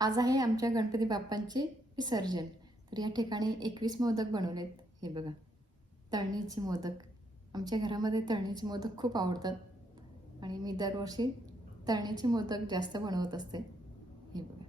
आज आहे आमच्या गणपती बाप्पांचे विसर्जन. तर या ठिकाणी एकवीस मोदक बनवलेत. हे बघा तळणीचे मोदक. आमच्या घरामध्ये तळणीचे मोदक खूप आवडतात. आणि मी दरवर्षी तळणीचे मोदक जास्त बनवत असते. हे बघा.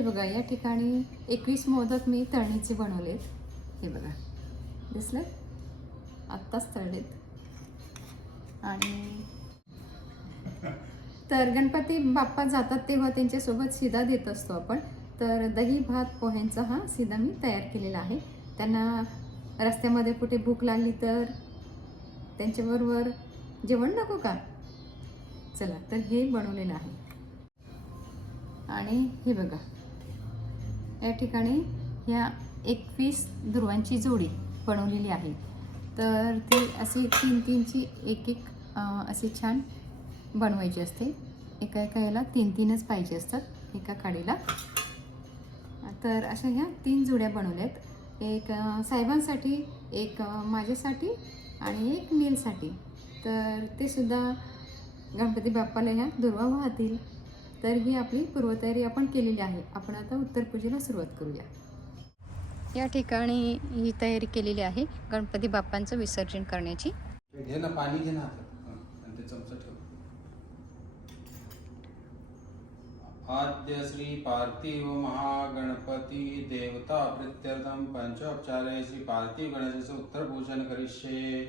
हे बघा या ठिकाणी एकवीस मोदक मी तळणीचे बनवलेत. हे बघा दिसलं आत्ताच तळलेत. आणि तर गणपती बाप्पा जातात तेव्हा त्यांच्यासोबत शिदा देत असतो आपण. तर दही भात पोह्यांचा हा शिदा मी तयार केलेला आहे. त्यांना रस्त्यामध्ये कुठे भूक लागली तर त्यांच्याबरोबर जेवण नको का? चला तर हे बनवलेलं आहे. आणि हे बघा या ठिकाणी ह्या एकवीस ध्रुवांची जोडी बनवलेली आहे. तर ती अशी तीन तीनची एक एक असे अशी छान बनवायची असते. एका एका याला तीन तीनच पाहिजे असतात एका काडीला. तर अशा ह्या तीन जोड्या बनवल्यात. एक साहेबांसाठी एक माझ्यासाठी आणि एक नीलसाठी. तर ते सुद्धा गणपती बाप्पाला ह्या दुर्वा वाहतील. तर ही आपली पूर्वतयारी आपण केलेली आहे. आपण आता उत्तर पूजेला सुरुवात करूया. या ठिकाणी ही तयारी केलेली आहे. गणपती बाप्पांचं विसर्जन करण्याची. घे ना पाणी घे ना हातात आणि ते चमचा ठेव. आद्य श्री पार्थिव महागणपती देवता प्रित्यर्थम पंचोपचारे श्री पार्थिव गणेशाचं उत्तर पूजन करिष्ये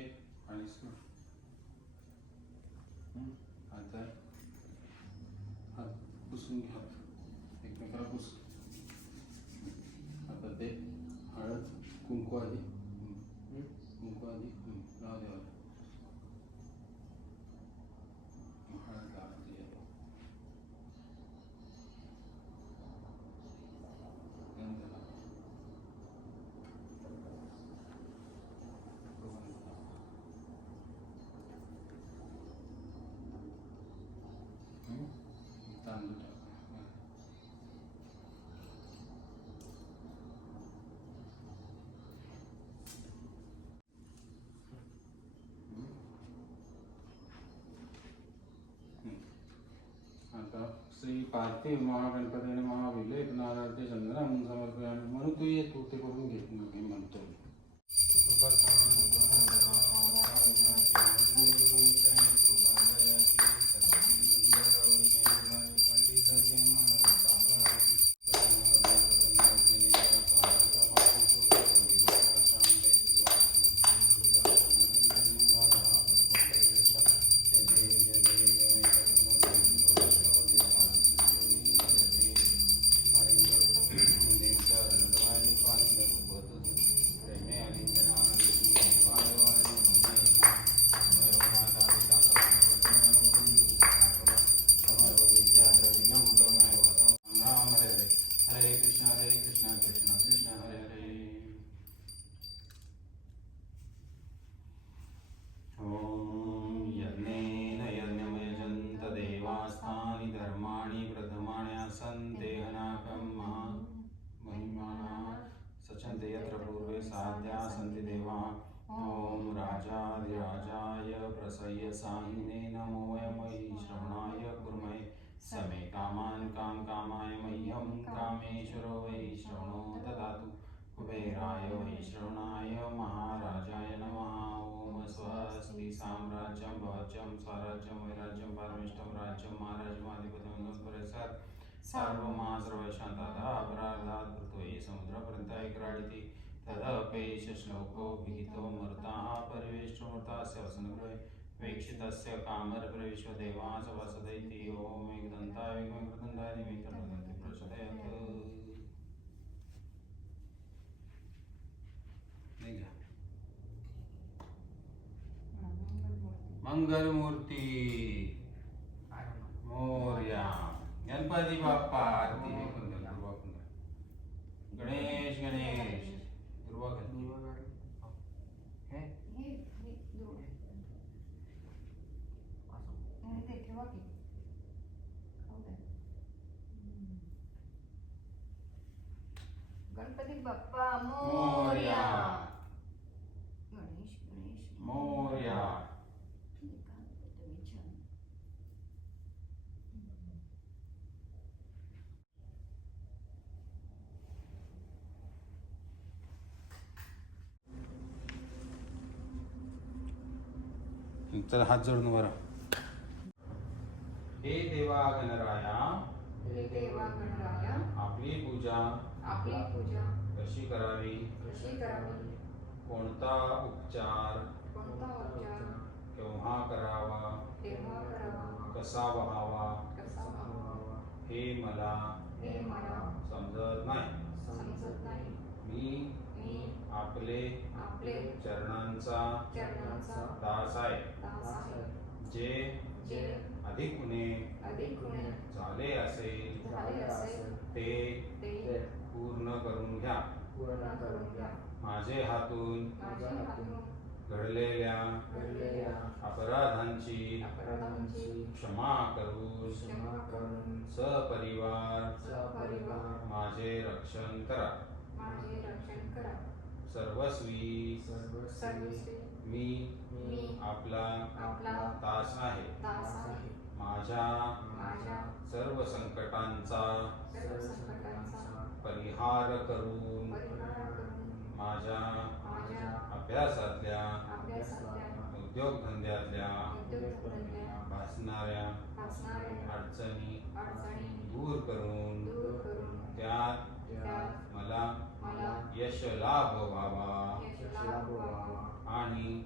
आणि सु- हं, हात आहे. हात पुसून घ्या. एकमेकाला पुस. आता ते हळद कुंकू आधी हं, हं, कुंकू आधी हं, लावा देवाला हळद लावायची आहे. गंध लावा. सुगंध लावा. हं? तांदूळ टाका. आता श्री पार्थिव महागणपती आणि महाविलय नारायण चंद्रम समर्पण म्हणून तू ये तू ते करून घे मी म्हणतो रामेश्वरो वै श्रवणो ददातु कुबेराय वै श्रवणाय महाराजाय नमः। ॐ स्वस्ति साम्राज्यं भवज्यं स्वराज्यं वैराज्यं परमिष्टं राज्यं महाराजमाधिपत्यं परिसर सर्वमा सर्वशान्ताः अपराधात् पृथ्वी समुद्रपर्यन्त क्राडिति। तदपेश श्लोको विहितो मृताः परिवेष्टमृतास्य वसनगृहे। वीक्षितस्य कामरप्रविश्व देवास वसदैति ॐ एकदन्ताय विघ्नकृदन्ताय निमित्तमदन्ति प्रचोदयात् नाही का? मंगलमूर्ती मोर्या गणपती बाप्पा आरती हे पण घाल, दुर्वा पण घाल. गणेश गणेश दुर्वा घाल. ठेवा की खाऊ द्या. गणपती बाप्पा मोरया. गणेश गणेश. मोरया. तर हात जोडून बरं हे देवा गणराया. हे देवा गणराया. आपली पूजा आपली पूजा. कशी करावी? कशी करावी? कोणता उपचार? कोणता उपचार? केव्हा करावा? केव्हा करावा? कसा व्हावा? कसा व्हावा? हे मला हे मला समजत नाही. समजत नाही. मी मी आपले आपले चरणांचा चरणांचा दास आहे. दास आहे. जे जे अधिक गुन्हे अधिक गुन्हे झाले असेल झाले असेल ते ते पूर्ण करून घ्या. पूर्ण करून घ्या. माझे हातून घडलेल्या अपराधांची क्षमा करून क्षमा करून सपरिवार सपरिवार माझे रक्षण करा. माझे रक्षण करा. सर्वस्वी सर्वस्वी मी आपला दास आहे. माझ्या सर्व संकटांचा परिहार करून माझ्या अभ्यासातल्या उद्योगधंद्यातल्या भासणाऱ्या अडचणी दूर करून त्यात मला यश लाभ व्हावा आणि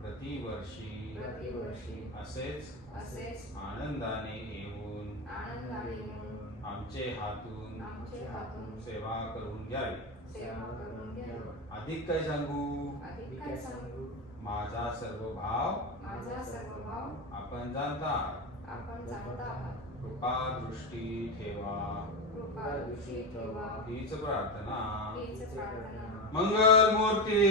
प्रतिवर्षी प्रतिवर्षी असेच असेच आनंदाने येऊन आनंदाने येऊन आमचे हातून आमचे हातून सेवा करून घ्यावी. सेवा करून घ्यावी. अधिक काय सांगू? अधिक काय सांगू? माझा सर्व भाव माझा सर्व भाव आपण जाणता. आपण कृपा दृष्टी ठेवा. कृपा दृष्टी ठेवा. हीच प्रार्थना. हीच प्रार्थना. मंगल मूर्ती.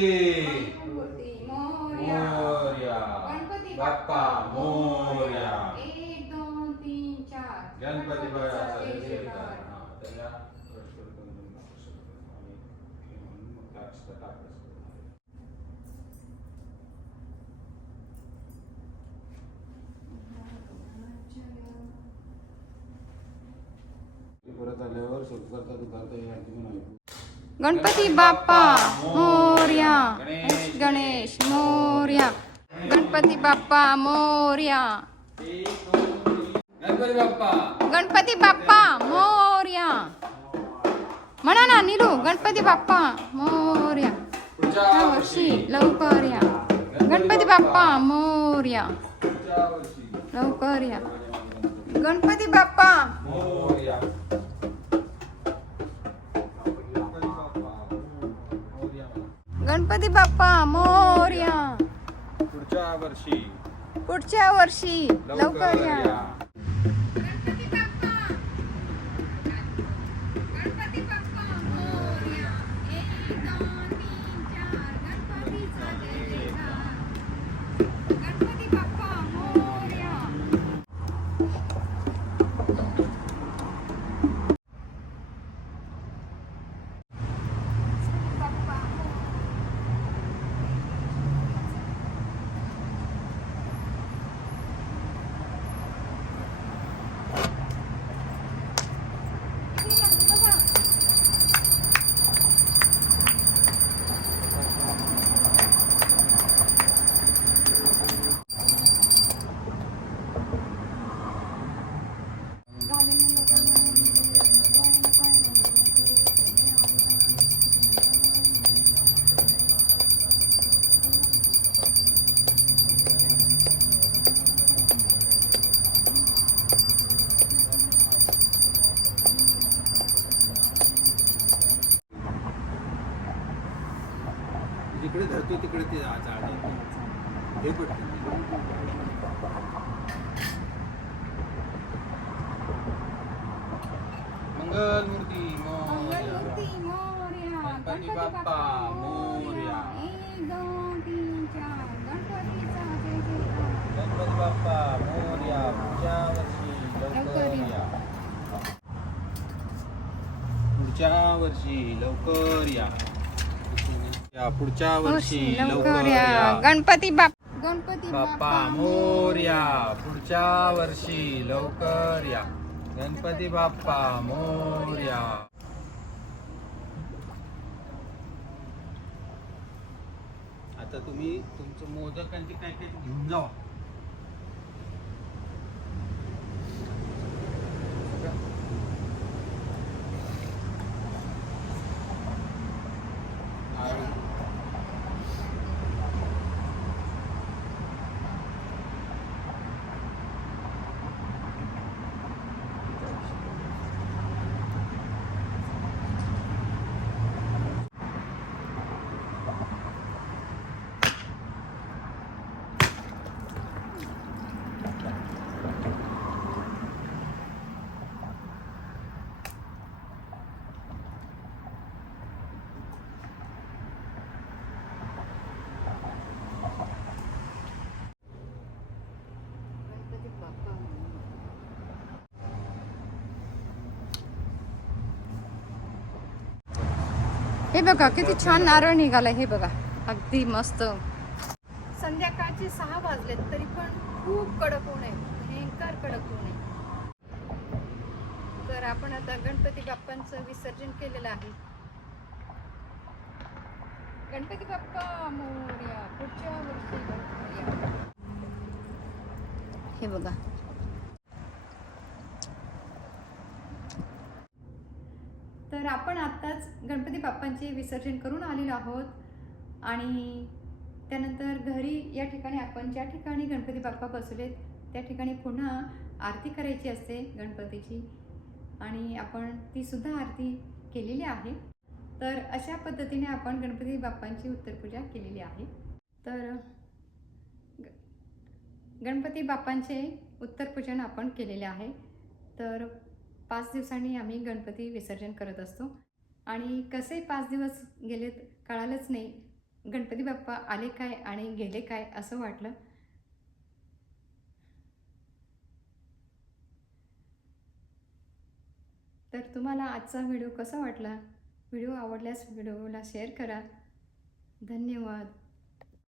मोरया. गणपती बाप्पा मोरया. गणपती गणपतीचा बाप्पा जय जय जयकार. जयकार. हा, त्याला प्रश्न करून प्रश्न करून आणि हे म्हणून मग त्या अक्षता टाकायचं. परत आल्यावर सुखकर्ता दुखार्ता या आणखी पण आहे. गणपती बाप्पा मोर्या गणेश गणेश मोर्या गणपती बाप्पा मोर्या एक, दोन, तीन. गणपती बाप्पा. गणपती बाप्पा मोर्या. म्हणा ना निलू गणपती बाप्पा मोर्या. पुढच्या या वर्षी. लवकर या गणपती बाप्पा मोर्या. पुढच्या वर्षी. लवकर या गणपती बाप्पा. मोरया. गणपती बाप्पा, मोरया. गणपती बाप्पा मोर्या पुढच्या वर्षी. पुढच्या वर्षी. लवकर या जिकडे धरतो तिकडे ते झाड हे पडते मंगल मूर्ती गणपती बाप्पा मोरया. गणपती बाप्पा मोरया. पुढच्या वर्षी लवकर या. पुढच्या वर्षी लवकर या. पुढच्या वर्षी लवकर या. गणपती बाप गणपती बाप्पा मोर्या पुढच्या वर्षी लवकर या. गणपती बाप्पा मोर्या आता तुम्ही तुमचं मोदक आणि ते काय काय घेऊन जावा. हे बघा किती छान नारळ निघालं हे बघा. अगदी मस्त. संध्याकाळचे सहा वाजलेत तरी पण खूप कडक ऊन आहे. भयंकर कडक ऊन आहे. तर आपण आता गणपती बाप्पांचं विसर्जन केलेलं आहे. गणपती बाप्पा मोरया पुढच्या वर्षी. हे बघा. तर आपण आत्ताच गणपती बाप्पांचे विसर्जन करून आलेलो आहोत. आणि त्यानंतर घरी या ठिकाणी आपण ज्या ठिकाणी गणपती बाप्पा बसवलेत त्या ठिकाणी पुन्हा आरती करायची असते गणपतीची. आणि आपण ती सुद्धा आरती केलेली आहे. तर अशा पद्धतीने आपण गणपती बाप्पांची उत्तरपूजा केलेली आहे. तर ग- गणपती बाप्पांचे उत्तरपूजन आपण केलेले आहे. तर पाच दिवसांनी आम्ही गणपती विसर्जन करत असतो. आणि कसे पाच दिवस गेलेत कळालंच नाही. गणपती बाप्पा आले काय आणि गेले काय असं वाटलं. तर तुम्हाला आजचा व्हिडिओ कसा वाटला? व्हिडिओ आवडल्यास व्हिडिओला शेअर करा. धन्यवाद.